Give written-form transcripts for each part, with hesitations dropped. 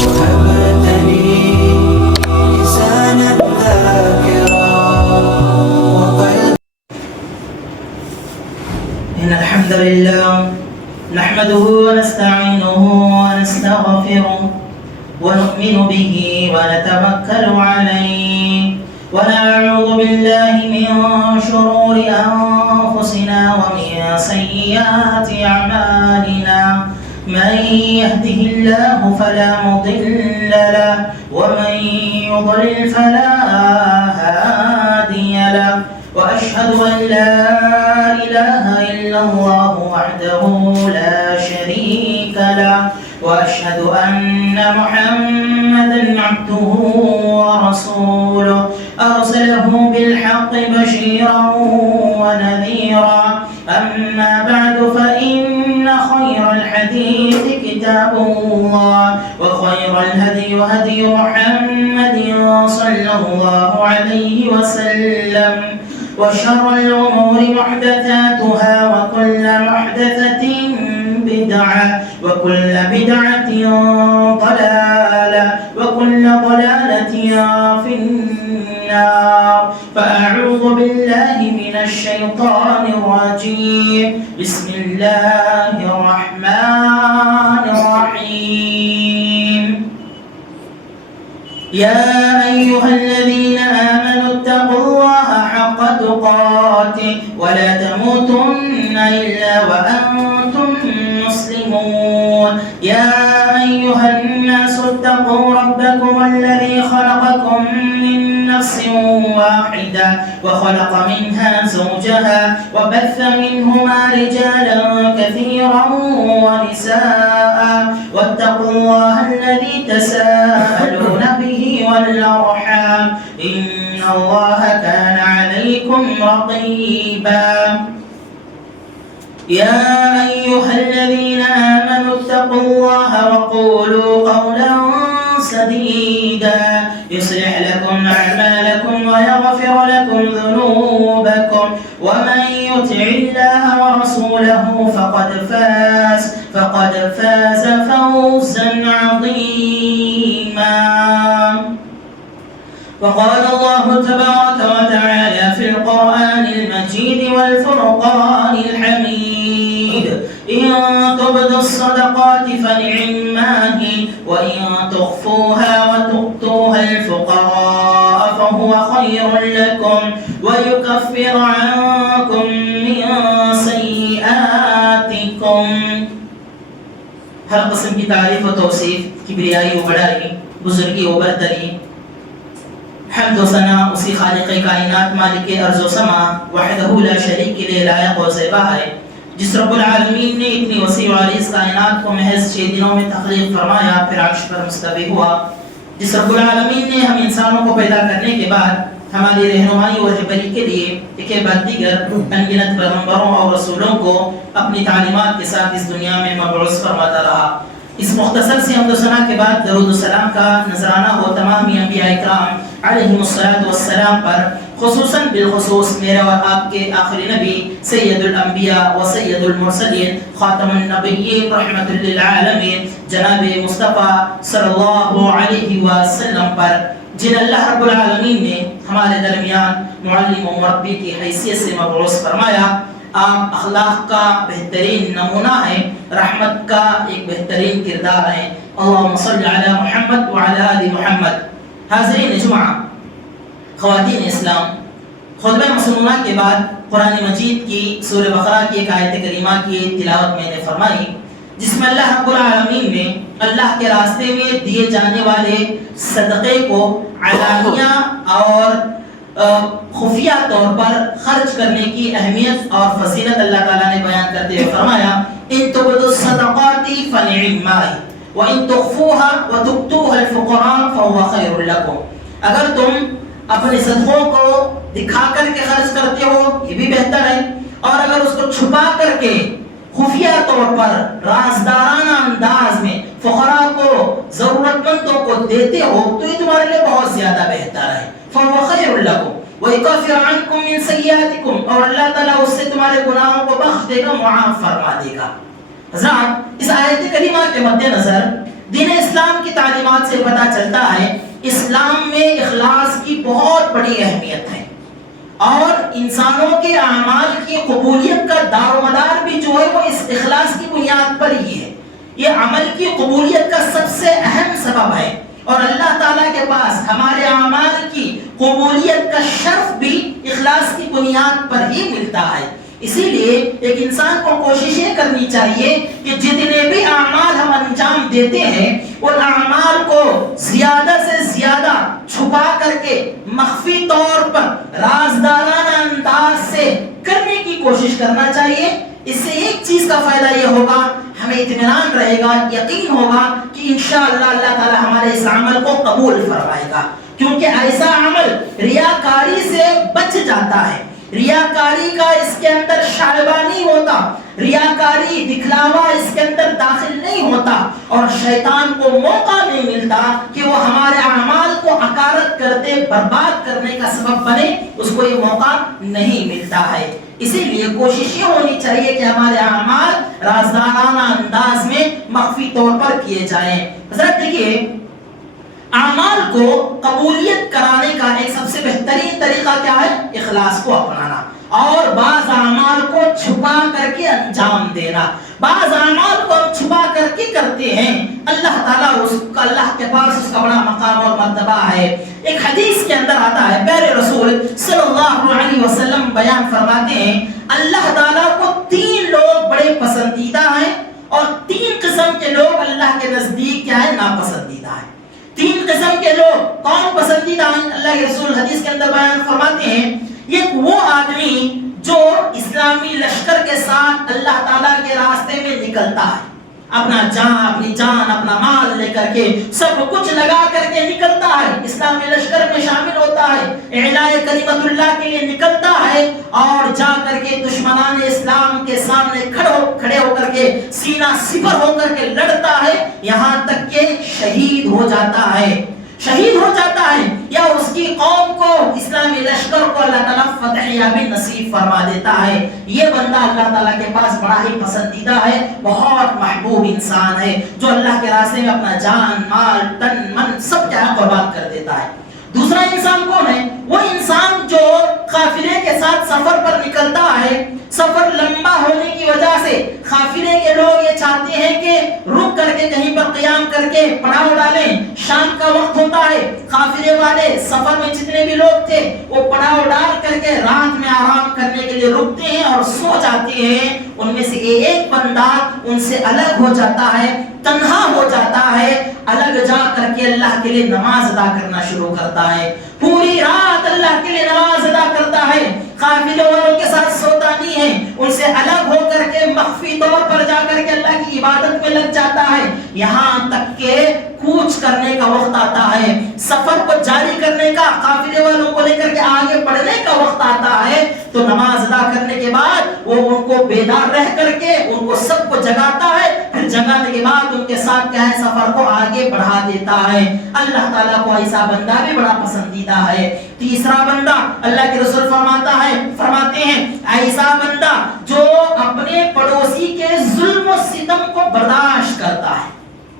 وهبت لي لسانا ذاكرا وقلبا. إن الحمد لله نحمده ونستعينه ونستغفره ونؤمن به ونتوكل عليه ونعوذ بالله من شرور أنفسنا ومن سيئات أعمالنا. من يهده الله فلا مضل له ومن يضلل فلا هادي له. وأشهد أن لا إله إلا الله وحده لا شريك له وأشهد أن محمدا عبده ورسوله أرسله بالحق بشيرا ونذيرا. أما بعد فإن خير الحديث كتاب الله وخير الهدي هدي محمد صلى الله عليه وسلم وشر الأمور محدثاتها وكل محدثة بدعة وكل بدعة ضلالة وكل ضلالة في النار. فأعوذ بالله من الشيطان الرجيم. بسم الله الرحمن الرحيم. يا أيها الذين آمنوا اتقوا الله حق تقاته ولا تموتن إلا وأنتم مسلمون. يا أيها الناس اتقوا ربكم الذي خلقكم من نفس واحدة وخلق منها زوجها وبث منهما رجالا كثيرا ونساء واتقوا الله الذي تساءلون به والأرحام إن الله كان عليكم رقيبا. يا أيها الذين آمنوا اتقوا الله وقولوا قولا سديدا يصلح لكم أعمالكم ويغفر لكم ذنوبكم ومن يطع الله ورسوله فقد فاز فوزا عظيما. وقال الله تبارك وتعالى في القرآن المجيد والفرقان الحميد. إن تبدوا الصدقات فنعما هي وإن تخفوها وتؤتوها الفقراء فهو خير لكم ويكفر عنكم من سيئاتكم. ہر قسم کی تعریف و توصیف، کبریائی و بڑائی، بزرگی و برتری، حمد و ثنا اسی خالق کائنات مالک ارض و سما وحدہ لا شریک کے لیے لائق و زیبا ہے، جس رب العالمین نے اتنی وسیع و عریض کائنات کو محض 6 دنوں میں تخلیق فرمایا، پھر عرش پر مستوی ہوا. جس رب العالمین نے ہم انسانوں کو پیدا کرنے کے بعد ہماری رہنمائی اور رہبری کے لیے ایک بعد دیگر انگنت پیغمبروں اور رسولوں کو اپنی تعلیمات کے ساتھ اس دنیا میں مبعوث فرماتا رہا. اس مختصر سے حمد و ثنا کے بعد درود و سلام کا نذرانہ ہو تمام انبیاء اکرام علیہم الصلوۃ والسلام پر، خصوصاً بالخصوص میرے اور آپ کے آخری نبی سید الانبیاء و سید المرسلین خاتم النبیین رحمت للعالمین جناب مصطفیٰ صلی اللہ علیہ وسلم پر، جن اللہ رب العالمین نے ہمارے درمیان معلم و مربی کی حیثیت سے مبعوث فرمایا. آپ اخلاق کا بہترین نمونہ ہیں، رحمت کا ایک بہترین کردار ہیں. اللہم صلی علی محمد وعلی آل محمد. حاضرین جمعہ، خواتین اسلام، خطبہ مسنونہ کے بعد قرآن مجید کی سورہ بقرہ کی ایک آیت کریمہ کی تلاوت میں نے فرمائی، جس میں اللہ رب العالمین نے اللہ کے راستے میں دیے جانے والے صدقے کو علانیہ اور خفیہ طور پر خرچ کرنے کی اہمیت اور فضیلت اللہ تعالیٰ نے بیان کرتے ہوئے فرمایا، ان تبدوا الصدقات فنعما هي وان تخفوها وتؤتوها الفقراء فهو خير لكم. اگر تم اپنے صدقوں کو دکھا کر کے خرچ کرتے ہو یہ بھی بہتر ہے، اور اگر اس کو چھپا کر کے خفیہ طور پر رازدارانہ انداز میں فقراء کو، ضرورت مندوں کو دیتے ہو تو یہ تمہارے لیے بہت زیادہ بہتر ہے. فهو خير لكم ويكفر عنكم من سيئاتكم، اور اللہ تعالیٰ اس سے تمہارے گناہوں کو بخش دے گا، معاف فرما دے گا. حضرات، اس آیت کریمہ کے مد نظر دین اسلام کی تعلیمات سے پتہ چلتا ہے اسلام میں اخلاص کی بہت بڑی اہمیت ہے، اور انسانوں کے اعمال کی قبولیت کا دار و مدار بھی جو ہے وہ اس اخلاص کی بنیاد پر ہی ہے۔ یہ عمل کی قبولیت کا سب سے اہم سبب ہے، اور اللہ تعالیٰ کے پاس ہمارے اعمال کی قبولیت کا شرف بھی اخلاص کی بنیاد پر ہی ملتا ہے۔ اسی لیے ایک انسان کو کوشش یہ کرنی چاہیے کہ جتنے بھی اعمال ہم انجام دیتے ہیں ان اعمال کو زیادہ سے زیادہ چھپا کر کے مخفی طور پر رازدارانہ انداز سے کرنے کی کوشش کرنا چاہیے۔ اس سے ایک چیز کا فائدہ یہ ہوگا، ہمیں اطمینان رہے گا، یقین ہوگا کہ انشاءاللہ اللہ تعالی ہمارے اس عمل کو قبول فرمائے گا، کیونکہ ایسا عمل ریاکاری سے بچ جاتا ہے۔ ریاکاری کا اس کے اندر شائبہ نہیں ہوتا، ریاکاری دکھلاوا اس کے اندر داخل نہیں ہوتا، اور شیطان کو موقع نہیں ملتا کہ وہ ہمارے اعمال کو حقارت کرتے برباد کرنے کا سبب بنے، اس کو یہ موقع نہیں ملتا ہے۔ اسی لیے کوشش یہ ہونی چاہیے کہ ہمارے اعمال رازدارانہ انداز میں مخفی طور پر کیے جائیں۔ حضرت دیکھیے، اعمال کو قبولیت کرانے کا ایک سب سے بہترین طریقہ کیا ہے؟ اخلاص کو اپنانا، اور بعض اعمال کو چھپا کر کے انجام دینا۔ بعض اعمال کو ہم چھپا کر کے کرتے ہیں، اللہ تعالیٰ اللہ کے پاس اس کا بڑا مقام اور مرتبہ ہے۔ ایک حدیث کے اندر آتا ہے، پیارے رسول صلی اللہ علیہ وسلم بیان فرماتے ہیں، اللہ تعالیٰ کو 3 لوگ بڑے پسندیدہ ہیں، اور 3 قسم کے لوگ اللہ کے نزدیک کیا ہے؟ ناپسندیدہ ہیں۔ 3 قسم کے لوگ کون پسندیدہ ہیں؟ اللہ کے رسول حدیث کے اندر بیان فرماتے ہیں، ایک وہ آدمی جو اسلامی لشکر کے ساتھ اللہ تعالیٰ کے راستے میں نکلتا ہے، اپنی جان اپنا مال لے کر کے سب کچھ لگا کر کے نکلتا ہے، اسلامی لشکر میں شامل ہوتا ہے، اعلاء کلمت اللہ کے لیے نکلتا ہے، اور جا کر کے دشمنان اسلام کے سامنے کھڑے ہو کر کے سینہ سپر ہو کر کے لڑتا ہے، یہاں تک کہ شہید ہو جاتا ہے، یا اس کی قوم کو، اسلامی لشکر کو اللہ تعالیٰ فتح یابی نصیب فرما دیتا ہے۔ یہ بندہ اللہ تعالیٰ کے پاس بڑا ہی پسندیدہ ہے، بہت محبوب انسان ہے، جو اللہ کے راستے میں اپنا جان مال تن من سب کیا قربان کر دیتا ہے۔ دوسرا انسان کون ہے؟ وہ انسان جو قافلے کے ساتھ سفر پر نکلتا ہے، سفر لمبا ہونے کی وجہ سے قافلے کے لوگ یہ چاہتے ہیں کہ رک کر کے کہیں پر قیام کر کے پڑاؤ ڈالیں، شام کا وقت ہوتا ہے، قافلے والے سفر میں جتنے بھی لوگ تھے وہ پڑاؤ ڈال کر کے رات میں آرام کرنے کے لیے رکتے ہیں اور سو جاتے ہیں۔ ان میں سے ایک بندہ ان سے الگ ہو جاتا ہے، تنہا ہو جاتا ہے، الگ جا کر کے اللہ کے لیے نماز ادا کرنا شروع کرتا ہے، پوری رات اللہ کے لیے نماز ادا کرتا ہے، قافلے والوں کے ساتھ سوتا نہیں ہے، ان سے الگ ہو کر کے مخفی طور پر جا کر کے اللہ کی عبادت میں لگ جاتا ہے، یہاں تک کہ کوچ کرنے کا وقت آتا ہے، سفر کو جاری کرنے کا، قافلے والوں کو لے کر کے آگے بڑھنے کا وقت آتا ہے، تو نماز ادا کرنے کے بعد وہ ان کو بیدار رہ کر کے ان کو سب کو جگاتا ہے، پھر جگانے کے بعد ان کے ساتھ کیا ہے؟ سفر کو آگے بڑھا دیتا ہے۔ اللہ تعالیٰ کو ایسا بندہ بھی بڑا پسندیدہ ہے۔ تیسرا بندہ اللہ کے رسول فرماتے ہیں ایسا بندہ جو اپنے پڑوسی کے ظلم و ستم کو برداشت کرتا ہے،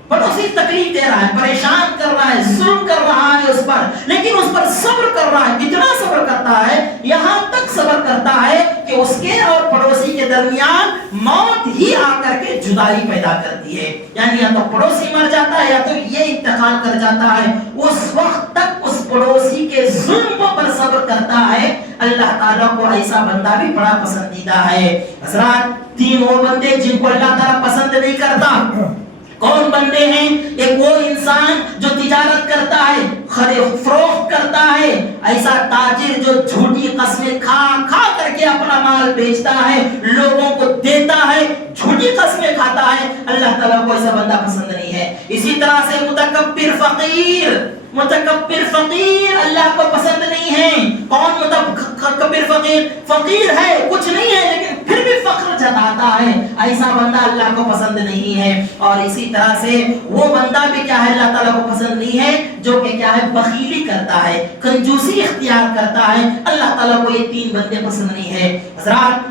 پڑوسی تکلیف دے رہا ہے، پریشان کر رہا ہے، ظلم کر رہا ہے اس پر، لیکن اس پر صبر کر رہا ہے، اتنا صبر کرتا ہے، یہاں تک صبر کرتا ہے کہ اس کے اور پڑوسی کے درمیان موت ہی آ کر کے جدائی پیدا کرتی ہے، یعنی یا تو پڑوسی مر جاتا ہے یا تو یہ انتقال کر جاتا ہے، اس وقت تک اس پڑوسی کے ظلم پر صبر کرتا ہے۔ اللہ تعالیٰ کو ایسا بندہ بھی بڑا پسندیدہ ہے۔ حضرات، 3 وہ بندے جن کو اللہ تعالیٰ پسند نہیں کرتا، کون بندے ہیں؟ ایک وہ انسان جو تجارت کرتا ہے، خرید فروخت کرتا ہے، ایسا تاجر جو جھوٹی قسمیں کھا کر کے اپنا مال بیچتا ہے، لوگوں کو دیتا ہے، جھوٹی قسمیں کھاتا ہے، اللہ تعالیٰ کو ایسا بندہ پسند نہیں ہے۔ اسی طرح سے متکبر فقیر اللہ کو پسند نہیں ہے۔ کون متکبر فقیر ہے، کچھ نہیں ہے لیکن پھر بھی فخر جتاتا ہے، ایسا بندہ اللہ کو پسند نہیں ہے۔ اور اسی طرح سے وہ بندہ بھی کیا ہے؟ اللہ تعالیٰ کو پسند نہیں ہے، جو کہ کیا ہے؟ بخیلی کرتا ہے، کنجوسی اختیار کرتا ہے، اللہ تعالیٰ کو یہ 3 بندے پسند نہیں ہے۔ حضرات،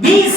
20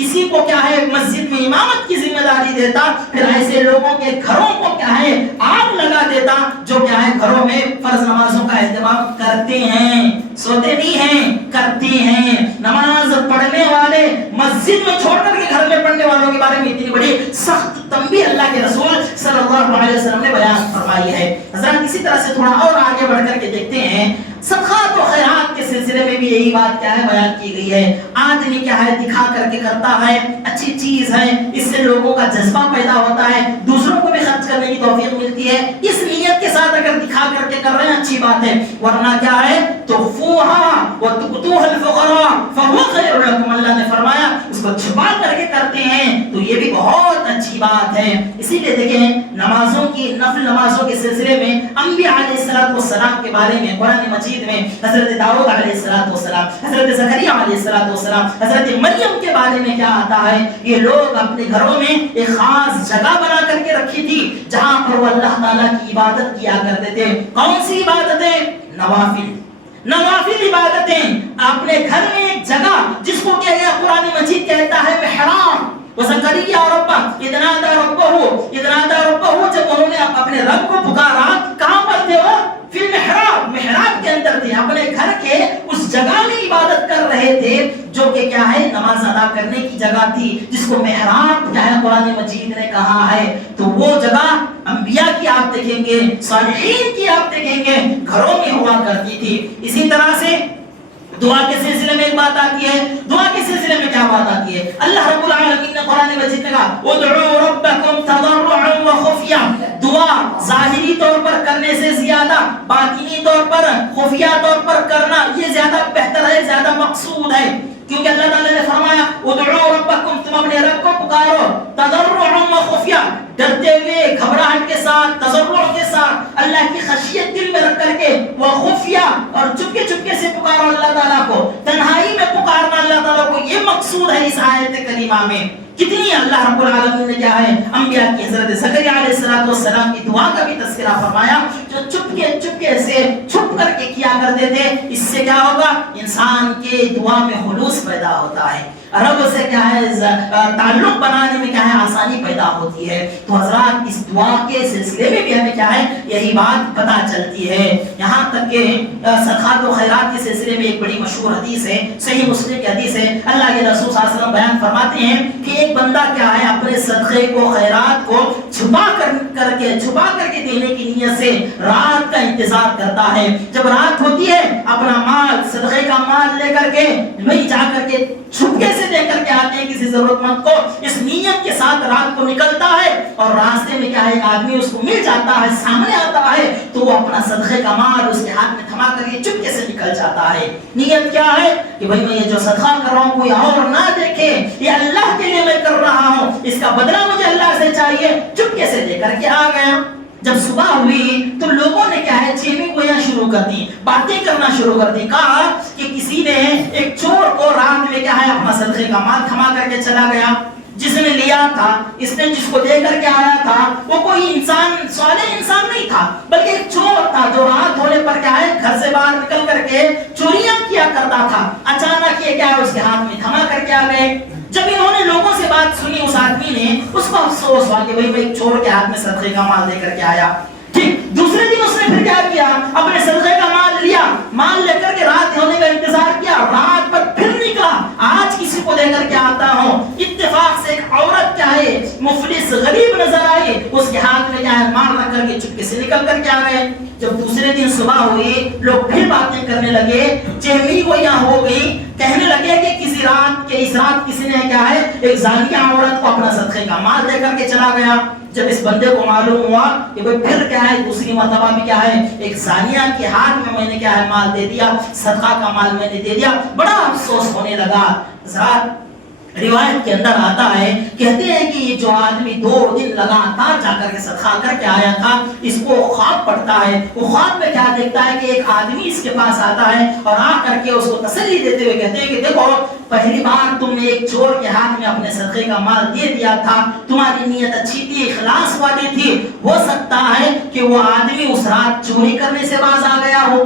کسی کو کیا ہے مسجد میں امامت کی ذمہ داری دیتا، پھر ایسے لوگوں کے گھروں کو کیا ہے آگ لگا دیتا جو کیا ہے گھروں میں فرض نمازوں کا اہتمام کرتے ہیں، سوتے نہیں ہیں، کرتے ہیں۔ نماز پڑھنے والے مسجد میں چھوڑ کر کے گھر میں پڑھنے والوں کے بارے میں اتنی بڑی سخت تنبیہ اللہ کے رسول صلی اللہ علیہ وسلم نے بیان فرمائی ہے۔ حضرات اسی طرح سے تھوڑا اور آگے بڑھ کر کے دیکھتے ہیں، صدقات و خیرات کے سلسلے میں بھی یہی بات کیا ہے بیان کی گئی ہے۔ آدمی کیا ہے دکھا کر کے کرتا ہے، اچھی چیز ہے، اس سے لوگوں کا جذبہ پیدا ہوتا ہے، دوسروں کو بھی خرچ کرنے کی توفیق ملتی ہے۔ اس نیت کے ساتھ اگر دکھا کر کے کر رہے ہیں اچھی بات ہے، ورنہ کیا ہے تخفوها وتؤتوها الفقراء فهو خير لكم، اللہ نے فرمایا اس کو چھپا کر کے کرتے ہیں تو یہ بھی بہت اچھی بات ہے۔ اسی لیے دیکھیں نمازوں کی نفل نمازوں کے سلسلے میں انبیاء علیہ السلام کے بارے میں قرآن مجید میں حضرت داؤد علیہ السلام، حضرت زکریا علیہ السلام، حضرت مریم کے بارے میں کیا آتا ہے، یہ لوگ اپنے گھروں میں ایک خاص جگہ بنا کر کے رکھی تھی جہاں پر وہ اللہ تعالیٰ کی عبادت کیا کرتے تھے۔ کون سی عبادتیں؟ نوافل عبادتیں۔ اپنے گھر میں ایک جگہ جس کو کیا گیا قرآن مجید کہتا ہے محراب، وزکریا ربہ اذ نادى ربہ، جب انہوں نے اپنے رب کو پکارا، کہاں پر تھے وہ؟ فی المحراب، محراب کے اندر تھے، اپنے گھر کے اس جگہ میں عبادت کر رہے تھے جو کہ کیا ہے نماز ادا کرنے کی جگہ تھی، جس کو محراب کیا ہے قرآن مجید نے کہا ہے۔ تو وہ جگہ انبیاء کی آپ دیکھیں گے، صالحین کی آپ دیکھیں گے گھروں میں ہوا کرتی تھی۔ اسی طرح سے دعا کے سلسلے میں ایک بات آتی ہے، دعا کے سلسلے میں کیا بات آتی ہے؟ اللہ رب العالمین نے قرآن مجید میں کہا ادعوا ربکم تضرعا وخفیا، دعا ظاہری طور پر کرنے سے زیادہ باطنی طور پر خفیہ طور پر کرنا یہ زیادہ بہتر ہے، زیادہ مقصود ہے، کیونکہ اللہ تعالیٰ نے فرمایا ادعوا ربکم، تم اپنے رب کو پکارو، تضرعا وخفیا، ڈرتے ہوئے، گھبراہٹ کے ساتھ، تضرع کے ساتھ، اللہ کی خشیت دل میں رکھ کر کے، وخفیا، اور چپکے چپکے سے پکارو اللہ تعالیٰ کو، تنہائی میں پکارنا اللہ تعالیٰ کو، یہ مقصود ہے اس آیت کریمہ میں۔ کتنی اللہ رب العالمین نے کیا ہے انبیاء کی حضرت زکریا علیہ السلام کی دعا کا بھی تذکرہ فرمایا جو چپکے سے چھپ کر کے کیا کرتے تھے۔ اس سے کیا ہوگا؟ انسان کے دعا میں خلوص پیدا ہوتا ہے، رب سے کیا ہے تعلق بنانے میں کیا ہے آسانی پیدا ہوتی ہے۔ تو حضرات اس دعا کے سلسلے میں بھی ہمیں کیا ہے یہی بات پتہ چلتی ہے۔ یہاں تک کہ صدقات و خیرات کے سلسلے میں ایک بڑی مشہور حدیث ہے، صحیح مسلم کی حدیث ہے، اللہ کے رسول صلی اللہ علیہ وسلم بیان فرماتے ہیں کہ ایک بندہ کیا ہے اپنے صدقے کو خیرات کو چھپا کر کے دینے کی نیت سے رات کا انتظار کرتا ہے۔ جب رات ہوتی ہے اپنا مال، صدقے کا مال لے کر کے وہی جا کر کے چھپکے سے دے کر کے آتے ہیں کسی ضرورت مند کو، اس نیت کے ساتھ رات کو نکلتا ہے اور راستے میں کیا ہے ایک آدمی اس کو مل جاتا ہے، سامنے آتا ہے تو وہ اپنا صدقے کا مال اس کے ہاتھ میں تھما کر کے چپکے سے نکل جاتا ہے۔ نیت کیا ہے کہ بھائی میں یہ جو صدقہ کر رہا ہوں کوئی اور نہ دیکھے، یہ اللہ کے لیے میں کر رہا ہوں، اس کا بدلہ مجھے اللہ سے چاہیے، چپکے سے دے کر کے آ گیا۔ جب صبح ہوئی تو لوگوں نے کیا ہے چیمیں گویاں شروع کر دی، باتیں کرنا شروع کر دی، کہا کہ کسی نے ایک چور کو رات میں کیا ہے اپنا صدقے کا مال تھما کر کے چلا گیا، جس نے لیا تھا، اس نے جس کو دے کر کے آیا تھا وہ کوئی انسان، صالح انسان نہیں تھا بلکہ ایک چور تھا جو رات ہونے پر کیا ہے گھر سے باہر نکل کر کے چوریاں کیا کرتا تھا۔ اچانک یہ کیا ہے اس کے ہاتھ میں تھما کر کے آ گئے۔ جب انہوں نے لوگوں سے بات سنی اس آدمی نے، اس کو افسوس ہوا کہ بھائی ایک چور کے ہاتھ میں صدقے کا مال دے کر کے آیا۔ ٹھیک دوسرے دن اس نے پھر کیا کیا، اپنے صدقے کا مال لیا، مال لے کر کے رات ہونے کا انتظار کیا، رات پر پھر نکلا، آج کسی کو دے کر کے آتا ہوں۔ اتفاق سے ایک عورت کیا ہے مفلس غریب نظر آئی، اس کے ہاتھ میں کیا ہے مال رکھ کر کے چپکے سے نکل کر کے آ گئے۔ جب دوسرے دن صبح ہوئی لوگ پھر باتیں کرنے لگے، چہمی گویاں ہو گئی، کہنے لگے کہ اس رات کسی نے کیا ہے ایک زانیہ عورت کو اپنا صدقے کا مال دے کر کے چلا گیا۔ جب اس بندے کو معلوم ہوا کہ وہ پھر کیا ہے دوسری مرتبہ بھی کیا ہے ایک زانیہ کے ہاتھ میں نے کیا ہے مال دے دیا، صدقہ کا مال میں نے دے دیا، بڑا افسوس ہونے لگا۔ حضرات روایت کے اندر آتا ہے، کہتے ہیں کہ یہ جو آدمی 2 دن لگاتار جا کر کے صدقہ کر کے آیا تھا، اس کو خواب پڑتا ہے، وہ خواب میں کیا دیکھتا ہے کہ ایک آدمی اس کے پاس آتا ہے اور آ کر کے اس کو تسلی دیتے ہوئے کہتے ہیں کہ دیکھو پہلی بار تم نے ایک چور کے ہاتھ میں اپنے صدقے کا مال دے دیا تھا، تمہاری نیت اچھی تھی، اخلاص والی تھی، ہو سکتا ہے کہ وہ آدمی اس رات چوری کرنے سے باز آ گیا ہو۔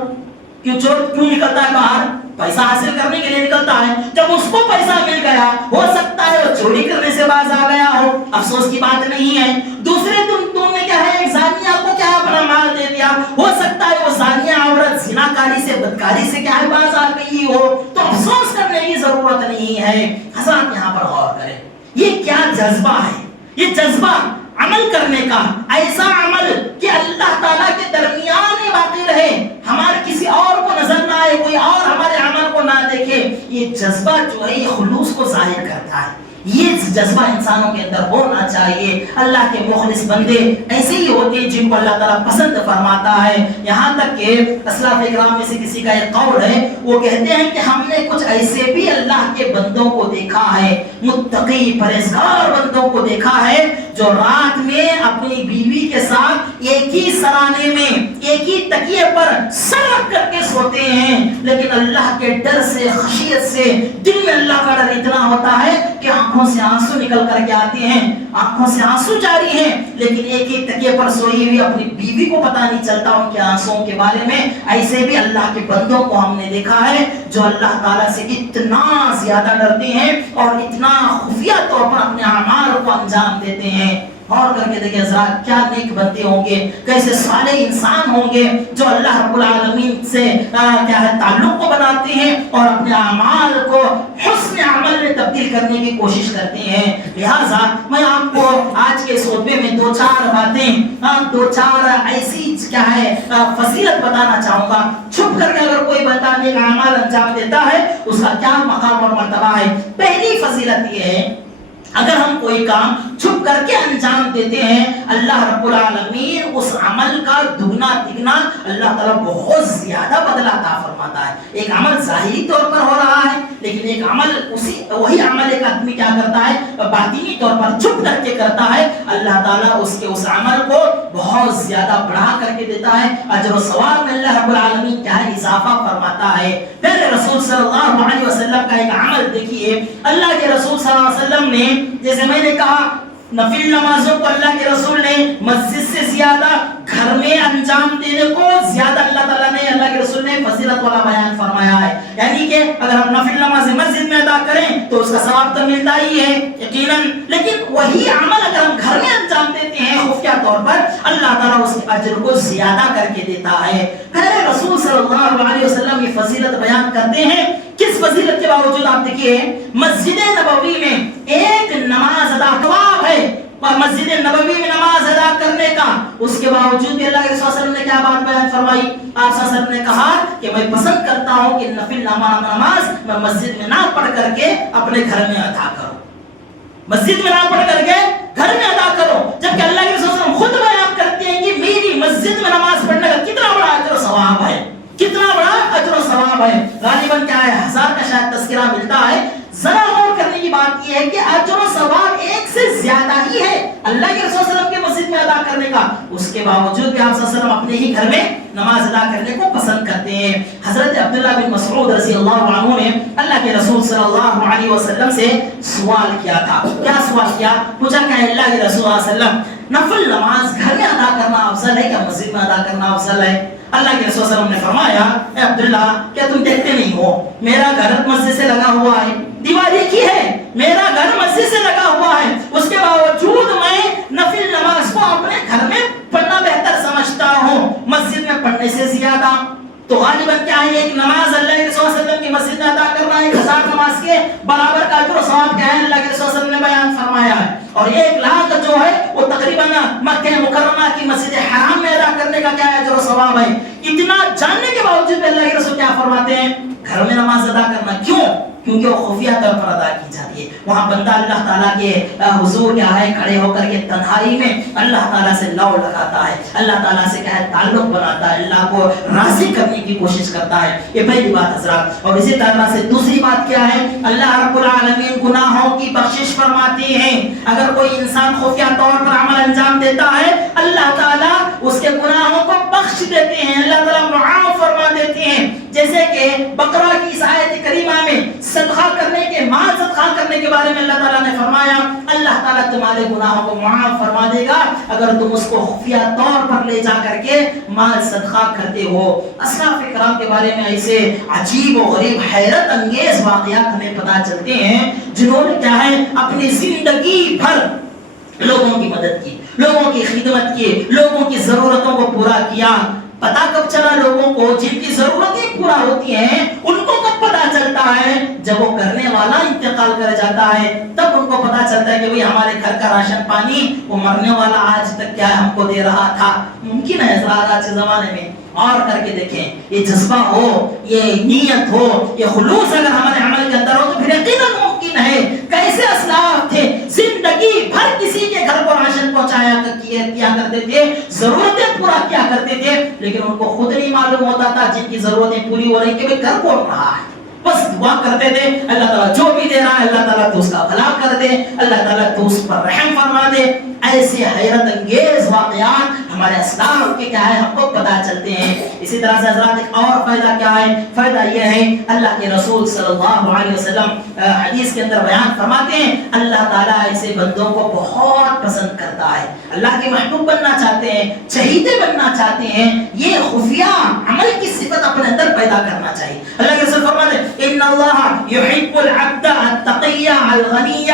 کیوں چور کیوں نکلتا ہے باہر؟ پیسہ حاصل کرنے کے لیے نکلتا ہے، جب اس کو پیسہ مل گیا ہو سکتا ہے وہ چوری کرنے سے باز آ گیا ہو، افسوس کی بات نہیں ہے۔ دوسرے تم نے کیا ہے ایک زانیہ کو کیا اپنا مال دے دیا، ہو سکتا ہے وہ زانیہ عورت زناکاری سے بدکاری سے کیا ہے باز آ گئی ہو، تو افسوس کرنے کی ضرورت نہیں ہے۔ حضرات یہاں پر غور کریں، یہ کیا جذبہ ہے، یہ جذبہ عمل کرنے کا، ایسا عمل کہ اللہ تعالیٰ کے درمیان ہی باقی رہے، ہمارے کسی اور کو نظر نہ آئے، کوئی اور ہمارے عمل کو نہ دیکھے، یہ جذبہ جو ہے یہ خلوص کو ظاہر کرتا ہے۔ یہ جذبہ انسانوں کے اندر ہونا چاہیے۔ اللہ کے مخلص بندے ایسے ہی ہوتے ہیں جن کو اللہ تعالیٰ پسند فرماتا ہے۔ یہاں تک کہ اسلاف اکرام میں سے کسی کا ایک قول ہے، وہ کہتے ہیں کہ ہم نے کچھ ایسے بھی اللہ کے بندوں کو دیکھا ہے، متقی پرہیزگار بندوں کو دیکھا ہے، جو رات میں اپنی بیوی کے ساتھ ایک ہی سرانے میں ایک ہی تکیے پر سر رکھ کر کے سوتے ہیں، لیکن اللہ کے ڈر سے خشیت سے دل میں اللہ کا ڈر اتنا ہوتا ہے کہ آنکھوں سے آنسو نکل کر کے آتے ہیں، آنکھوں سے آنسو جاری ہیں، لیکن ایک ہی تکیے پر سوئی ہوئی اپنی بیوی کو پتہ نہیں چلتا ان کے آنسوؤں کے بارے میں۔ ایسے بھی اللہ کے بندوں کو ہم نے دیکھا ہے جو اللہ تعالیٰ سے اتنا زیادہ ڈرتے ہیں اور اتنا خفیہ طور پر اپنے اعمال کو انجام دیتے ہیں۔ غور کر کے دیکھیں حضرات، کیا نیک بندے ہوں گے، کیسے صالح انسان ہوں گے جو اللہ رب العالمین سے کیا ہے تعلق کو بناتے ہیں اور اپنے اعمال کو حسن عمل میں تبدیل کرنے کی کوشش کرتے ہیں۔ لہٰذا میں آپ کو آج کے اس خطبے میں دو چار باتیں، دو چار ایسی کیا ہے فضیلت بتانا چاہوں گا۔ چھپ کر کے اگر کوئی بندہ نیک اعمال انجام دیتا ہے اس کا کیا مقام اور مرتبہ ہے۔ پہلی فضیلت یہ ہے، اگر ہم کوئی کام چھپ کر کے انجام دیتے ہیں، اللہ رب العالمین اس عمل کا دگنا تگنا اللہ تعالیٰ بہت زیادہ بدلہ عطا فرماتا ہے۔ ایک عمل ظاہری طور پر ہو رہا ہے، لیکن ایک عمل وہی عمل ایک آدمی کیا کرتا ہے باطنی طور پر چھپ کر کے کرتا ہے، اللہ تعالیٰ اس کے اس عمل کو بہت زیادہ بڑھا کر کے دیتا ہے، اجر و ثواب میں اللہ رب العالمین کیا ہے اضافہ فرماتا ہے۔ پھر رسول صلی اللہ علیہ وسلم کا ایک عمل دیکھیے، اللہ کے رسول صلی اللہ علیہ وسلم نے، جیسے میں نے کہا نفل نمازوں کو اللہ کے رسول نے مسجد سے زیادہ گھر میں انجام دینے کو زیادہ اللہ تعالیٰ نے، اللہ کے رسول نے فضیلت والا بیان فرمایا ہے۔ یعنی کہ اگر ہم نفل نماز مسجد میں ادا کریں تو اس کا ثواب تو ملتا ہی ہے یقیناً، لیکن وہی عمل اگر ہم گھر میں انجام دیتے ہیں خفیہ طور پر، اللہ تعالیٰ اس کے اجر کو زیادہ کر کے دیتا ہے۔ پھر رسول صلی اللہ علیہ وسلم یہ فضیلت بیان کرتے ہیں، کس فضیلت کے باوجود آپ دیکھیے مسجد نبوی میں ایک نماز ادا ثواب ہے، اور مسجد نبوی میں نماز ادا کرنے کا، اس کے باوجود بھی اللہ کے رسول صلی اللہ علیہ وسلم نے کیا بات بیان فرمائی؟ آپ صلی اللہ علیہ وسلم نے کہا کہ میں پسند کرتا ہوں کہ نفل نماز میں مسجد میں نہ پڑھ کر کے اپنے گھر میں ادا کرو، مسجد میں نہ پڑھ کر کے گھر میں ادا کرو، جبکہ اللہ کے رسول صلی اللہ علیہ وسلم خود بیان کرتے ہیں کہ میری مسجد میں نماز پڑھنے کا کتنا بڑا اجر و ثواب ہے، کتنا بڑا اجر و ثواب ہے۔ غالباً کیا ہے 1000 کا شاید تذکرہ ملتا ہے۔ ذرا غور کرنے کی بات یہ ہے کہ اجر و ثواب ایک سے زیادہ ہی ہے اللہ کے رسول صلی اللہ علیہ وسلم کے مسجد میں ادا کرنے کا، اس کے باوجود بھی آپ صلی اللہ علیہ وسلم اپنے ہی گھر میں نماز ادا کرنے کو پسند کرتے ہیں۔ حضرت عبداللہ بن مسعود رضی اللہ عنہ نے اللہ کے رسول صلی اللہ علیہ وسلم سے سوال کیا تھا۔ کیا سوال کیا؟ پوچھا کہ اللہ کے رسول صلی اللہ علیہ وسلم نفل نماز گھر میں ادا کرنا افضل ہے یا مسجد میں ادا کرنا افضل ہے؟ اللہ کے رسول صلی اللہ علیہ وسلم نے فرمایا، اے عبداللہ کیا تم دیکھتے نہیں ہو میرا گھر مسجد سے لگا ہوا ہے، دیوار ایک ہی ہے، میرا گھر مسجد سے لگا ہوا ہے، اس کے باوجود میں نفل نماز کو اپنے گھر میں پڑھنا بہتر سمجھتا ہوں مسجد میں پڑھنے سے زیادہ۔ تو غالباً کیا ہے ایک نماز اللہ کے رسول صلی اللہ علیہ وسلم کی مسجد میں ادا کرنا 1000 نماز کے برابر کا اجر و ثواب کیا ہے اللہ کے رسول صلی اللہ علیہ وسلم نے بیان فرمایا ہے، اور 1 لاکھ جو ہے وہ تقریباً مکہ مکرمہ کی مسجد حرام میں ادا کرنے کا کیا اجر و ثواب ہے۔ اتنا جاننے کے باوجود بھی اللہ کے رسول کیا فرماتے ہیں؟ گھر میں نماز ادا کرنا۔ کیوں؟ کیونکہ وہ خفیہ طور پر ادا کی جاتی ہے، وہاں بندہ اللہ تعالیٰ کے حضور کیا ہے کھڑے ہو کر کے تنہائی میں اللہ تعالیٰ سے لو لگاتا ہے، اللہ تعالیٰ سے کیا ہے تعلق بناتا ہے، اللہ کو راضی کرنے کی کوشش کرتا ہے۔ یہ پہلی بات حضرات۔ اور اسی طرح سے دوسری بات کیا ہے؟ اللہ رب العالمین گناہوں کی بخشش فرماتے ہیں۔ اگر کوئی انسان خفیہ طور پر عمل انجام دیتا ہے، اللہ تعالیٰ اس کے گناہوں کو بخش دیتے ہیں، اللہ تعالیٰ معاف فرما دیتے ہیں۔ جیسے کہ بقرہ کی اس آیت کریمہ میں صدقہ کرنے کے مال صدقہ کرنے کے بارے میں اللہ تعالیٰ نے فرمایا، اللہ تعالیٰ تمہارے تمہارے گناہوں کو معاف فرما دے گا اگر تم اس کو خفیہ طور پر لے جا کر کے مال صدقہ کرتے ہو۔ اسلاف کرام کے بارے میں ایسے عجیب و غریب حیرت انگیز واقعات ہمیں پتہ چلتے ہیں جنہوں نے کیا ہے اپنی زندگی بھر لوگوں کی مدد کی، لوگوں کی خدمت کی، لوگوں کی ضرورتوں کو پورا کیا۔ پتہ کب چلا لوگوں کو جن کی ضرورتیں پورا ہوتی ہیں ان کو کب پتہ چلتا ہے؟ جب وہ کرنے والا انتقال کر جاتا ہے تب ان کو پتہ چلتا ہے کہ بھئی ہمارے گھر کا راشن پانی وہ مرنے والا آج تک کیا ہم کو دے رہا تھا۔ ممکن ہے حضرات آج کے زمانے میں اور کر کے دیکھیں، یہ جذبہ ہو، یہ نیت ہو، یہ خلوص اگر ہمارے عمل کے اندر ہو تو پھر یقیناً ممکن ہے۔ کیسے اسلاف تھے، زندگی بھر کسی کے گھر کو راشن پہنچایا کیا کرتے تھے، ضرورتیں پورا کیا کرتے تھے، لیکن ان کو خود نہیں معلوم ہوتا تھا جن کی ضرورتیں پوری ہو رہی کہ وہ گھر کون رہا ہے۔ بس دعا کرتے تھے اللہ تعالیٰ جو بھی دے رہا ہے اللہ تعالیٰ تو اس کا بھلا کر دے، اللہ تعالیٰ تو اس پر رحم فرما دے۔ ایسے حیرت انگیز واقعات ہمارے اسلاف کے کیا ہے ہم کو پتہ چلتے ہیں۔ اسی طرح سے حضرات ایک اور فائدہ کیا ہے؟ فائدہ یہ ہے اللہ کے رسول صلی اللہ علیہ وسلم حدیث کے اندر بیان فرماتے ہیں اللہ تعالیٰ ایسے بندوں کو بہت پسند کرتا ہے، اللہ کے محبوب بننا چاہتے ہیں، چہیتے بننا چاہتے ہیں، یہ خفیہ عمل کی صفت اپنے اندر پیدا کرنا چاہیے۔ اللہ کے رسول فرماتے ہیں ان اللہ یحب العبد التقی الغنی،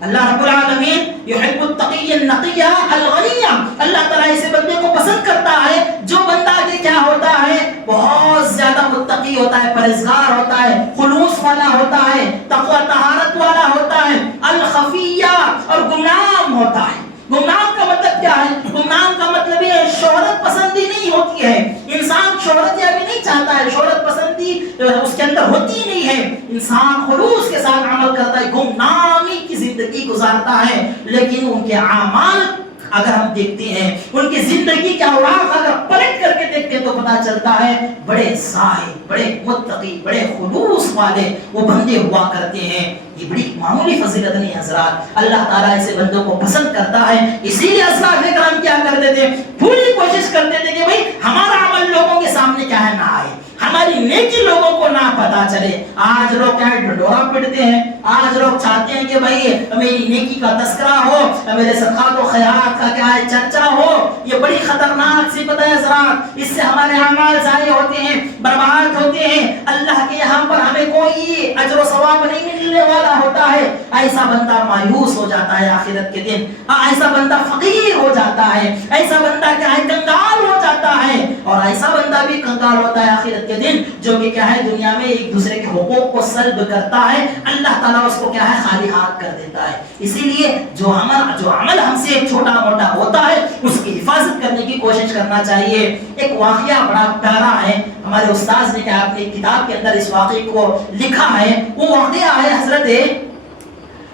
اللہ رب العالمین یحب التقی النقی الغنی، اللہ تعالیٰ ایسے بندے کو پسند کرتا ہے جو بندہ کہ کیا ہوتا ہے بہت زیادہ متقی ہوتا ہے، پرہیزگار ہوتا ہے، خلوص والا ہوتا ہے، تقوی طہارت والا ہوتا ہے، الخفیہ اور گمنام ہوتا ہے۔ گمنام کا مطلب کیا ہے؟ گمنام کا مطلب یہ شہرت پسندی نہیں ہوتی ہے، انسان شہرت یا بھی نہیں چاہتا ہے، شہرت پسندی اس کے اندر ہوتی نہیں ہے، انسان خلوص کے ساتھ عمل کرتا ہے، گمنامی کی زندگی گزارتا ہے، لیکن ان کے اعمال اگر ہم دیکھتے ہیں ان کی زندگی کے اوراق اگر پلٹ کر کے دیکھتے ہیں تو پتہ چلتا ہے بڑے زاہد، بڑے متقی، بڑے خلوص والے وہ بندے ہوا کرتے ہیں۔ یہ بڑی معمولی فضیلت نہیں حضرات، اللہ تعالیٰ ایسے بندوں کو پسند کرتا ہے۔ اسی لیے اسلاف کرام کیا کرتے تھے، پوری کوشش کرتے تھے کہ بھئی ہمارا عمل لوگوں کے سامنے کیا ہے نہ آئے، ہماری نیکی لوگوں کو نہ پتا چلے۔ آج لوگ کیا ڈھنڈورا پڑتے ہیں، آج لوگ چاہتے ہیں کہ بھئی میری نیکی کا تذکرہ ہو، میرے صدقات و خیرات کا کیا ہے چرچا ہو۔ یہ بڑی خطرناک صفت ہے حضرات، اس سے ہمارے اعمال ضائع ہوتے ہیں، برباد ہوتے ہیں، اللہ کے یہاں پر ہمیں کوئی اجر و ثواب نہیں ملنے والا ہوتا ہے۔ ایسا بندہ مایوس ہو جاتا ہے آخرت کے دن، ایسا بندہ فقیر ہو جاتا ہے، ایسا بندہ کیا ہے کنگال ہو جاتا ہے، اور ایسا بندہ بھی کنگال ہوتا ہے آخرت کے دن جو کہ کیا ہے دنیا میں ایک دوسرے کے حقوق کو سلب کرتا ہے، اللہ تعالیٰ اس کو کیا ہے خالی ہاتھ کر دیتا ہے۔ اسی لیے جو عمل ہم سے چھوٹا موٹا ہوتا ہے اس کی حفاظت کرنے کی کوشش کرنا چاہیے۔ ایک واقعہ بڑا پیارا ہے، ہمارے استاذ نے کیا اپنی کتاب کے اندر اس واقعے کو لکھا ہے، وہ واقعہ ہے حضرت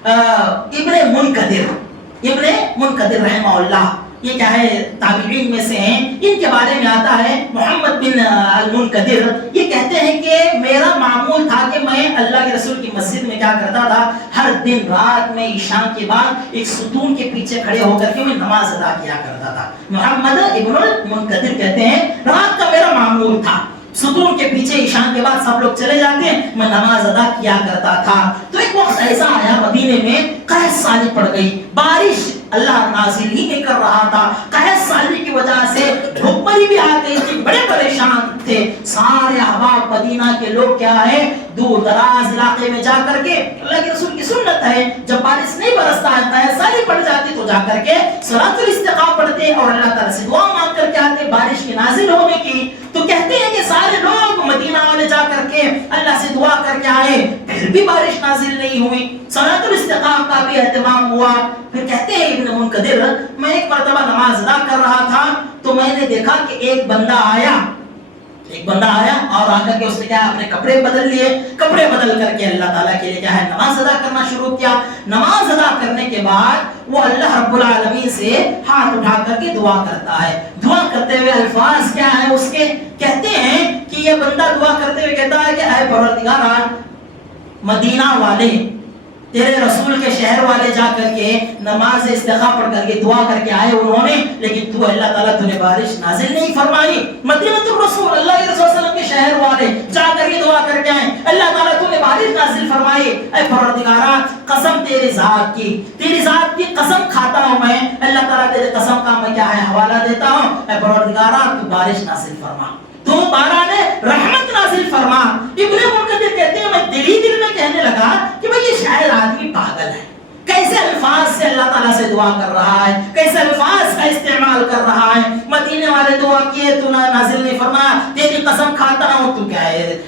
ابن منقدر رحمہ اللہ، یہ کیا ہے تابعین میں سے ہیں، ان کے بارے میں آتا ہے محمد بن المنقدر یہ کہتے ہیں کہ میرا معمول تھا کہ میں اللہ کے رسول کی مسجد میں کیا کرتا تھا، ہر دن رات میں عشاء کے بعد ایک ستون کے پیچھے کھڑے ہو کر کے میں نماز ادا کیا کرتا تھا۔ محمد ابن المنقدر کہتے ہیں رات کا میرا معمول تھا، ستون کے پیچھے عشاء کے بعد سب لوگ چلے جاتے ہیں، میں نماز ادا کیا کرتا تھا۔ تو ایک وقت ایسا آیا مدینے میں قحط سالی پڑ گئی، بارش اللہ نازل ہی نہیں کر رہا تھا، قحط سالی کی وجہ سے بھوکمری بھی آ گئی تھی، بڑے پریشان تھے سارے احباب مدینہ کے لوگ کیا ہے دور دراز علاقے میں جا کر کے، اللہ کے رسول کی سنت ہے جب بارش نہیں برستا ہے قحط سالی پڑ جاتی تو جا کر کے صلاۃ الاستسقاء پڑھتے اور اللہ تعالیٰ سے دعا مانگ کر کے آتے بارش کی نازل ہونے کی۔ تو کہتے ہیں کہ سارے لوگ مدینہ والے جا کر کے اللہ سے دعا کر کے آئے، پھر بھی بارش نازل نہیں ہوئی، صلاۃ الاستسقاء کا بھی اہتمام ہوا۔ پھر کہتے ہیں ابن منقدر میں ایک مرتبہ نماز ادا کر رہا تھا تو میں نے دیکھا کہ ایک بندہ آیا اور آ کر کے اس نے کیا اپنے کپڑے بدل لیے، کپڑے بدل کر کے اللہ تعالیٰ کے لیے کیا ہے نماز ادا کرنا شروع کیا۔ نماز ادا کرنے کے بعد وہ اللہ رب العالمین سے ہاتھ اٹھا کر کے دعا کرتا ہے، دعا کرتے ہوئے الفاظ کیا ہے اس کے، کہتے ہیں کہ یہ بندہ دعا کرتے ہوئے کہتا ہے کہ اے پروردگار مدینہ والے تیرے رسول کے شہر والے جا کر کے نماز استسقاء پڑھ کر کے دعا کر کے آئے انہوں نے، لیکن تو اللہ تعالیٰ تو نے بارش نازل نہیں فرمائی۔ مدینہ الرسول اللہ کے رسول صلی اللہ علیہ وسلم کے شہر والے جا کر کے دعا کر کے آئے، اللہ تعالیٰ تو نے بارش نازل فرمائی۔ فرمائے اے پروردگارا قسم تیری ذات کی قسم کھاتا ہوں میں، اللہ تعالیٰ تیرے قسم کا میں کیا ہے حوالہ دیتا ہوں، اے پروردگارا تو بارش نازل فرما، تو باران رحمت نازل فرما۔ ابن منقدر کہتے ہیں میں دل میں کہنے لگا کہ بھئی یہ شاید آدمی پاگل ہے، کیسے الفاظ سے اللہ تعالیٰ سے دعا کر رہا ہے، کیسے الفاظ کا استعمال کر رہا ہے۔ مدینے والے دعا کیے تو نازل نہیں فرمایا، تیری قسم کھاتا ہوں تو کیا ہے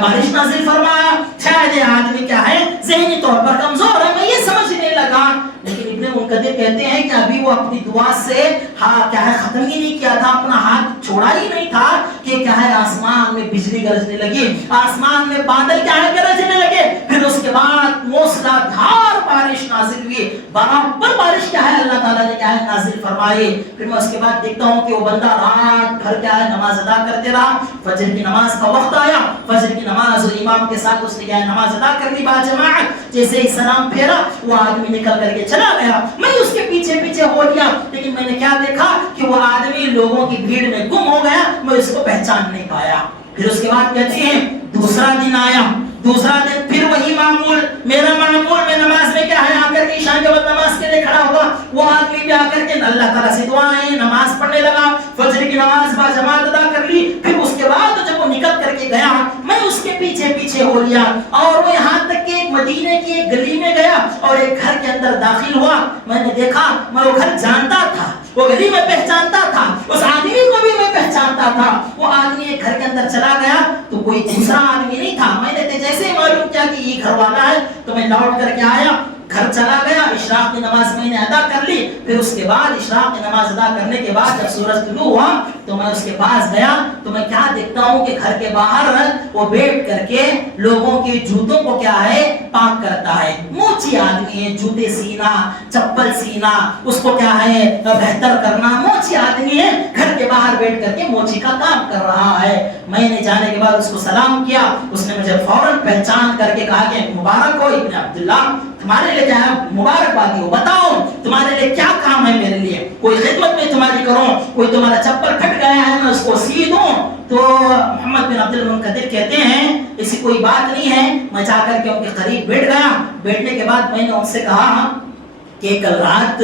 بارش نازل فرمایا، شاید یہ آدمی کیا ہے ذہنی طور پر کمزور ہے، میں یہ سمجھنے لگا۔ لیکن ابن منقدر کہتے ہیں کہ ابھی وہ اپنی دعا سے کیا ہے ختم ہی نہیں کیا تھا، اپنا ہاتھ چھوڑا ہی نہیں تھا کہ کیا ہے آسمان میں بجلی گرجنے لگی، آسمان میں بادل کیا ہے گرجنے لگے، پھر اس کے بعد موسلا دھار بارش نازل ہوئی، برابر بارش کیا ہے اللہ تعالیٰ نے کیا ہے نازل فرمائی۔ پھر میں اس کے بعد دیکھتا ہوں کہ وہ بندہ رات بھر کیا ہے نماز ادا کرتے رہا، فجر کی نماز کا وقت آیا، فجر کی نماز اور امام کے ساتھ اس نے کیا ہے نماز ادا کر لی با جماعت، جیسے ہی سلام پھیرا وہ آدمی نکل کر کے چلا گیا، میں اس کے پیچھے پیچھے ہو لیا، لیکن میں نے کیا دیکھا کہ وہ آدمی لوگوں کی بھیڑ میں گم ہو گیا، میں اس کو پہچان نہیں پایا۔ پھر اس کے بعد کہتے ہیں دوسرا دن آیا، دوسرا دن پھر وہی معمول، میرا معمول، میں نماز میں کیا ہے آ کر کے عشاء کے بعد نماز کے لیے کھڑا ہوا، وہ آدمی بھی آ کر کے اللہ تعالیٰ سے دعائیں نماز پڑھنے لگا، فجر کی نماز با جماعت ادا کر لی۔ پھر اس کے بعد جب وہ نکل کر کے گیا میں اس کے پیچھے پیچھے ہو لیا، اور وہ یہاں تک کہ ایک مدینے کی ایک گلی میں گیا اور ایک گھر کے اندر داخل ہوا۔ میں نے دیکھا، میں وہ گھر جانتا تھا، وہ گلی میں پہچانتا تھا، اس آدمی کو بھی میں پہچانتا تھا۔ وہ آدمی ایک گھر کے اندر چلا گیا تو کوئی دوسرا آدمی نہیں تھا، میں نے جیسے ہی معلوم کیا کہ یہ گھر والا ہے تو میں لوٹ کر کے آیا، گھر چلا گیا، اشراق کی نماز میں نے ادا کر لی۔ پھر اس کے بعد اشراق کی نماز ادا کرنے کے بعد جب سورج طلوع ہوا تو میں اس کے پاس گیا تو میں کیا دیکھتا ہوں کہ گھر کے باہر وہ بیٹھ کر کے لوگوں کے جوتوں کو کیا ہے پاک کرتا ہے، موچی آدمی ہے، جوتے سینا، چپل سینا، اس کو کیا ہے بہتر کرنا، موچی آدمی ہے، گھر کے باہر بیٹھ کر کے موچی کا کام کر رہا ہے۔ میں نے جانے کے بعد اس کو سلام کیا، اس نے مجھے فوراً پہچان کر کے کہا کہ مبارک ہو ابن عبداللہ، تمہارے لیے کیا ہے مبارکبادی ہو، بتاؤ تمہارے لیے کیا کام ہے، میرے لیے کوئی خدمت میں تمہاری کروں، کوئی تمہارا چپل پھٹ گیا ہے میں اس کو سی دوں؟ تو محمد بن عبد المنقدر کہتے ہیں ایسی کوئی بات نہیں ہے۔ میں جا کر کے ان کے قریب بیٹھ گیا، بیٹھنے کے بعد میں نے ان سے کہا کہ کل رات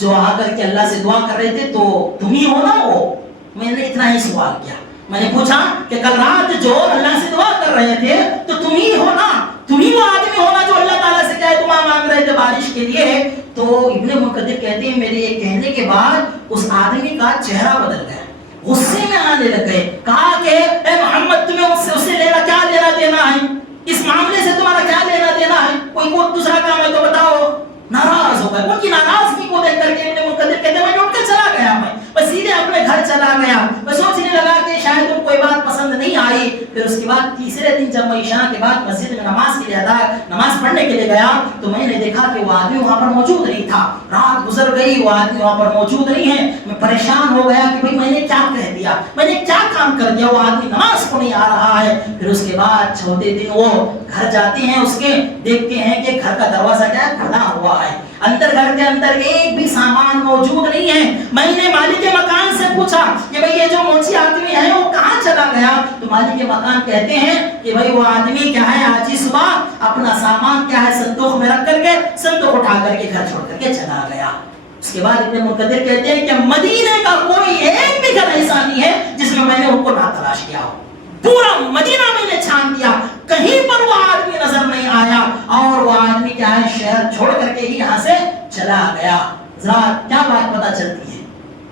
جو آ کر کے اللہ سے دعا کر رہے تھے تو تم ہی ہو نا؟ وہ میں نے اتنا ہی سوال کیا، میں نے پوچھا کہ کل رات جو اللہ سے دعا کر رہے تھے تو تم ہی ہو نا؟ تم ہی وہ آدمی ہونا جو اللہ تعالیٰ سے کیا دعا مانگ رہے تھے بارش کے لیے؟ تو ابن منقدر کہتے ہیں میرے یہ کہنے کے بعد اس آدمی کا چہرہ بدل گیا، غصے میں آنے لگ گئے، کہا کہ اے محمد تمہیں اس سے کیا لینا دینا ہے، اس معاملے سے تمہارا کیا لینا دینا ہے، کوئی دوسرا کام ہے تو بتاؤ۔ ناراض ہو گئے، ان کی ناراضگی کو دیکھ کر کے ابن منقدر کہتے ہیں میں اٹھ کر چلا گیا، میں سیدھے اپنے گھر چلا گیا، میں سوچنے لگا کہ شاید ان کو یہ بات پسند نہیں آئی۔ پھر اس کے بعد تیسرے دن جب میں عشاء کے بعد مسجد میں نماز کے لیے نماز پڑھنے کے لیے گیا تو میں نے دیکھا کہ وہ آدمی وہاں پر موجود نہیں تھا، رات گزر گئی وہ آدمی وہاں پر موجود نہیں ہے۔ میں پریشان ہو گیا کہ بھئی میں نے کیا کہہ دیا، میں نے کیا کام کر دیا، وہ آدمی نماز کو نہیں آ رہا ہے۔ پھر اس کے بعد چوتھے دن وہ گھر جاتے ہیں، اس کے دیکھتے ہیں کہ گھر کا دروازہ کیا ہے کھلا ہوا ہے، اندر گھر کے اندر ایک بھی سامان موجود نہیں ہے۔ میں نے مالک مکان سے پوچھا کہ بھئی یہ جو موچی آدمی ہے وہ کہاں چلا گیا؟ تو مالک مکان کہتے ہیں کہ بھئی وہ آدمی کیا ہے آج ہی صبح اپنا سامان کیا ہے صندوق میں رکھ کر کے صندوق اٹھا کر کے گھر چھوڑ کر کے چلا گیا۔ اس کے بعد ابن منقدر کہتے ہیں کہ مدینے کا کوئی ایک بھی گھر ایسا نہیں ہے جس میں میں نے ان کو نہ تلاش کیا ہو، پورا مدینہ میں نے چھان دیا، کہیں پر وہ آدمی نظر نہیں آیا، اور وہ آدمی کیا ہے شہر چھوڑ کر کے ہی یہاں سے چلا گیا۔ ذرا کیا بات پتہ چلتی ہے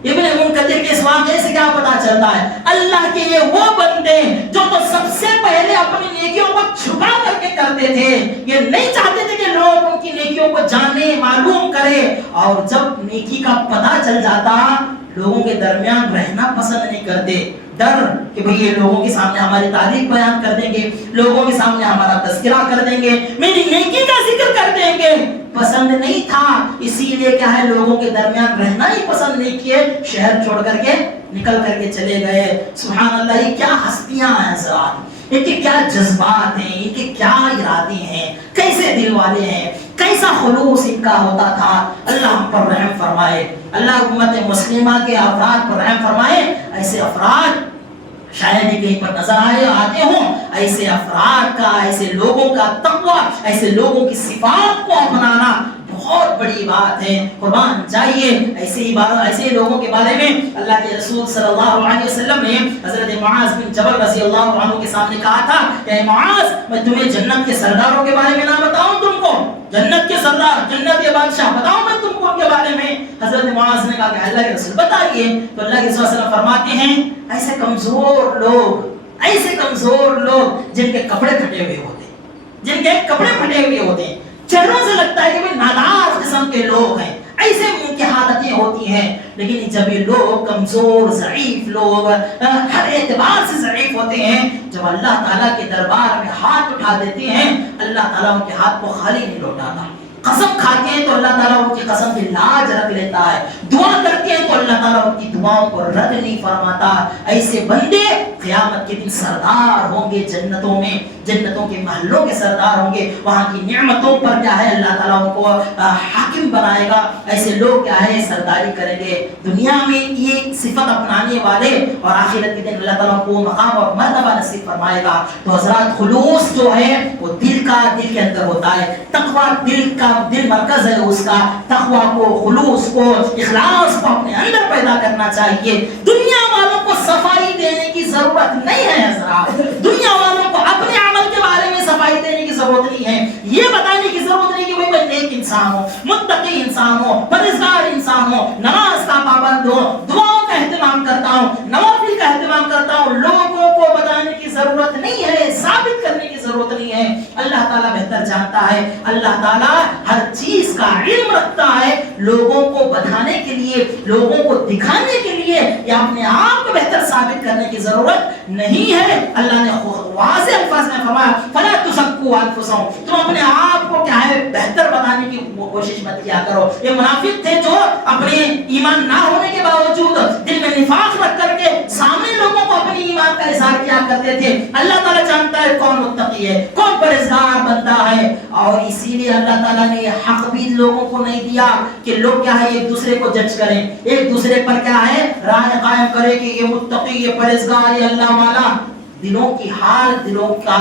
ابن منقدر کے اس واقعے سے؟ کیا پتہ چلتا ہے؟ اللہ کے یہ وہ بندے جو تو سب سے پہلے اپنی نیکیوں کو چھپا کر کے کرتے تھے، یہ نہیں چاہتے تھے کہ لوگ ان کی نیکیوں کو جانے معلوم کرے، اور جب نیکی کا پتہ چل جاتا لوگوں کے درمیان رہنا پسند نہیں کرتے، ڈر کہ بھئی یہ لوگوں کے سامنے ہماری تعریف بیان کر دیں گے، لوگوں کے سامنے ہمارا تذکرہ کر دیں گے، میری نیکی کا ذکر کر دیں گے، پسند نہیں تھا۔ اسی لیے کیا ہے لوگوں کے درمیان رہنا ہی پسند نہیں کیے، شہر چھوڑ کر کے نکل کر کے چلے گئے۔ سبحان اللہ، یہ کیا ہستیاں ہیں حضرات، ان کے کیا جذبات ہیں، ان کے کیا ارادے ہیں، کیسے دل والے ہیں، کیسا خلوص ان کا ہوتا تھا۔ اللہ ہم پر رحم فرمائے، اللہ امت مسلمہ کے افراد پر رحم فرمائے۔ ایسے افراد شاید ہی کہیں پر نظر آتے ہوں، ایسے افراد کا، ایسے لوگوں کا تقویٰ، ایسے لوگوں کی صفات کو اپنانا بہت بڑی بات ہے۔ قربان جائیے ایسے لوگوں کے بارے میں اللہ کے رسول صلی اللہ علیہ وسلم نے حضرت معاذ بن جبل رضی اللہ عنہ کے سامنے کہا تھا کہ معاذ میں تمہیں جنت کے سرداروں کے بارے میں نہ بتاؤں تم کو؟ جنت کے سردار، جنت کے بادشاہ بتاؤں میں تم کو ان کے بارے میں؟ حضرت معاذ نے کہا کہ اللہ کے رسول بتائیے۔ تو اللہ کے رسول صلی اللہ علیہ وسلم فرماتے ہیں ایسے کمزور لوگ جن کے کپڑے پھٹے ہوئے ہوتے ہیں، چہروں سے لگتا ہے کہ وہ نادار قسم کے لوگ ہیں، ایسے ان کی حالتیں ہوتی ہیں، لیکن جب یہ لوگ کمزور ضعیف لوگ ہر اعتبار سے ضعیف ہوتے ہیں، جب اللہ تعالیٰ کے دربار میں ہاتھ اٹھا دیتے ہیں اللہ تعالیٰ ان کے ہاتھ کو خالی نہیں لوٹاتا۔ قسم کھاتے ہیں تو اللہ تعالیٰ ان کی قسم کی لاج رکھ لیتا ہے، دعا کرتے ہیں تو اللہ تعالیٰ ان کی دعاؤں کو رد نہیں فرماتا۔ ایسے بندے قیامت کے دن سردار ہوں گے جنتوں میں، جنتوں کے محلوں کے سردار ہوں گے، وہاں کی نعمتوں پر کیا ہے اللہ تعالیٰ ان کو حاکم بنائے گا۔ ایسے لوگ کیا ہے سرداری کریں گے دنیا میں یہ صفت اپنانے والے، اور آخرت کے دن اللہ تعالیٰ کو مقام اور مرتبہ نصیب فرمائے گا۔ تو حضرات خلوص جو ہے وہ دل کے اندر ہوتا ہے، تقویٰ دل مرکز ہے اس کا۔ تقویٰ کو، خلوص کو، اخلاص کو اپنے اندر پیدا کرنا چاہیے۔ دنیا والوں کو صفائی دینے کی ضرورت نہیں ہے حضرات، دنیا والوں کو اپنے عمل کے بارے میں صفائی دینے کی ضرورت نہیں ہے، یہ بتانے کی ضرورت نہیں کہ وہ نیک انسان ہو، متقی انسان ہو، پرہیزگار انسان ہو، نماز کا پابند ہو، دعاؤں کا اہتمام کرتا ہوں، نوافل کا اہتمام کرتا ہوں، لوگوں کو بتانے کی ضرورت نہیں ہے، ثابت کرنے کی ضرورت نہیں ہے۔ اللہ تعالیٰ بہتر جانتا ہے، اللہ تعالیٰ ہر چیز کا علم رکھتا ہے۔ لوگوں کو بتانے کے لیے، لوگوں کو دکھانے کے لیے یا اپنے آپ کو بہتر ثابت کرنے کی ضرورت نہیں ہے۔ اللہ نے واضح الفاظ میں فرمایا فلا تزکوا انفسکم، تم اپنے آپ کو کیا ہے بہتر بتانے کی کوشش مت کیا کرو۔ یہ منافق تھے جو اپنے ایمان نہ ہونے کے باوجود دل میں نفاق رکھ کر کے سامنے لوگوں کو اپنی ایمان کا اظہار کیا کرتے تھے۔ اللہ تعالیٰ جانتا ہے کون متقی ہے، کون پرہیزگار بندہ ہے، اور اسی لیے اللہ تعالیٰ نے یہ حق بھی لوگوں کو نہیں دیا کہ لوگ کیا ہے ایک دوسرے کو جج کریں، ایک دوسرے پر کیا ہے رائے قائم کرے کہ یہ متقی، یہ پرہیزگار، یہ اللہ والا۔ دلوں کی حال، دلوں کا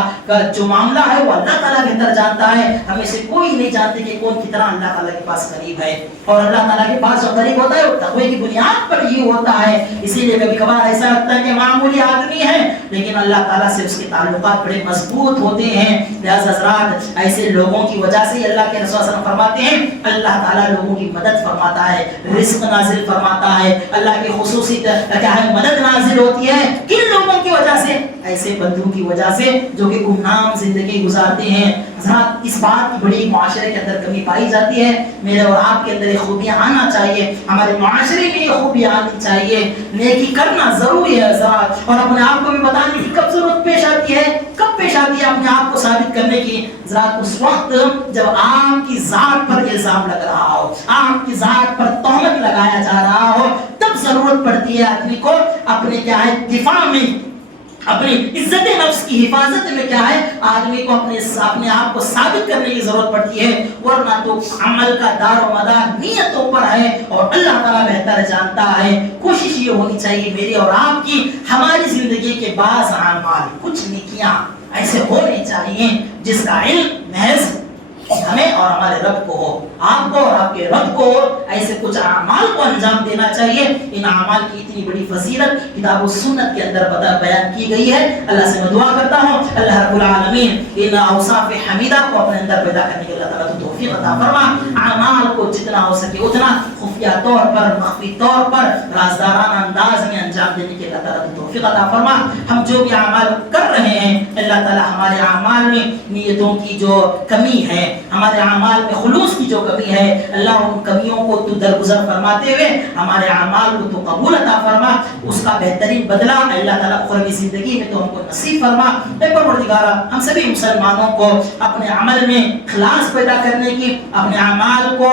جو معاملہ ہے وہ اللہ تعالیٰ بہتر جانتا ہے۔ ہمیں سے کوئی نہیں جانتے کہ کون کتنا اللہ تعالیٰ کے پاس قریب ہے، اور اللہ تعالیٰ کے پاس جو قریب ہوتا ہے وہ تقوی کی بنیاد پر ہی ہوتا ہے۔ اسی لیے کبھی کبھار ایسا لگتا ہے کہ معمولی آدمی ہے لیکن اللہ تعالیٰ سے اس کے تعلقات بڑے مضبوط ہوتے ہیں۔ لہذا حضرات ایسے لوگوں کی وجہ سے اللہ کے رسول صلی اللہ علیہ وسلم فرماتے ہیں اللہ تعالیٰ لوگوں کی مدد فرماتا ہے، رزق نازل فرماتا ہے، اللہ کی خصوصی کیا ہے مدد نازل ہوتی ہے۔ کن لوگوں کی وجہ سے؟ ایسے بندوں کی وجہ سے جو کہ گمنام زندگی گزارتے ہیں۔ حضرات اس بات کی بڑی معاشرے کے اندر کمی پائی جاتی ہے، میرے اور آپ کے اندر یہ خوبیاں آنا چاہیے، ہمارے معاشرے میں یہ خوبیاں آنی چاہیے۔ نیکی کرنا ضروری ہے حضرات، اور اپنے آپ کو بھی بتانے کی کب ضرورت پیش آتی ہے، کب پیش آتی ہے اپنے آپ کو ثابت کرنے کی؟ حضرات اس وقت جب آپ کی ذات پر الزام لگ رہا ہو، آپ کی ذات پر تہمت لگایا جا رہا ہو، تب ضرورت پڑتی ہے آدمی کو اپنے کیا ہے دفاع میں، اپنی عزت نفس کی حفاظت میں کیا ہے آدمی کو اپنے آپ کو ثابت کرنے کی ضرورت پڑتی ہے، ورنہ تو عمل کا دار و مدار نیتوں پر ہے اور اللہ تعالیٰ بہتر جانتا ہے۔ کوشش یہ ہونی چاہیے میری اور آپ کی، ہماری زندگی کے بعض اعمال، کچھ نیکیاں ایسے ہونے چاہیے جس کا علم محض ہمیں اور ہمارے رب کو ہو، آپ کو اور آپ کے رب کو ایسے کچھ اعمال کو انجام دینا چاہیے۔ ان اعمال کی اتنی بڑی فضیلت کتاب و سنت کے اندر بیان کی گئی ہے۔ اللہ سے میں دعا کرتا ہوں اللہ رب العالمین ان اوصاف حمیدہ کو اپنے اندر پیدا کرنے کی اللہ تعالیٰ کو توفیق عطا فرما۔ اعمال کو جتنا ہو سکے اتنا خفیہ طور پر، مخفی طور پر، رازدارانہ انداز میں انجام دینے کی اللہ تعالیٰ کو توفیق عطا فرما۔ ہم جو بھی اعمال کر رہے ہیں اللہ تعالیٰ ہمارے اعمال میں نیتوں کی جو کمی ہے، ہمارے اعمال میں خلوص کی جو کمی ہے، اللہ ان کمیوں کو تو درگزر فرماتے ہوئے ہمارے اعمال کو تو قبول عطا فرما، اس کا بہترین بدلہ اللہ تعالیٰ اخروی زندگی میں تو ہم کو نصیب فرما۔ اے پروردگارا ہم سبھی مسلمانوں کو اپنے عمل میں اخلاص پیدا کرنے کرنے کی، اپنے اعمال کو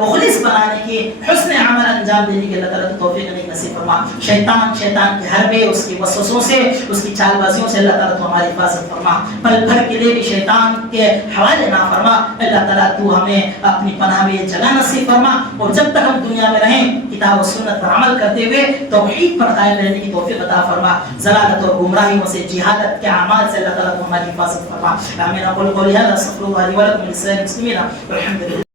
مخلص بنانے کی، حسن عمل انجام دینے کی اللہ تعالیٰ توفیق نصیب فرما۔ شیطان کے حربے، اس کے وسوسوں سے، اس کی چال بازیوں سے اللہ تعالیٰ تو ہماری حفاظت فرما۔ پل بھر کے لیے بھی شیطان کے حوالے نہ فرما۔ اللہ تعالیٰ تو ہمیں اپنی پناہ میں جگہ نصیب فرما، اور جب تک ہم دنیا میں رہیں کتاب و سنت پر عمل کرتے ہوئے توحید پر قائم رہنے کی توفیق عطا فرما۔ ضلالت اور گمراہیوں سے، جہالت کے اعمال سے اللہ تعالیٰ تو ہماری حفاظت فرما۔ آمین۔ اقول قولی ھذا استغفر الله لي ولكم ولسائر المسلمين والحمد لله۔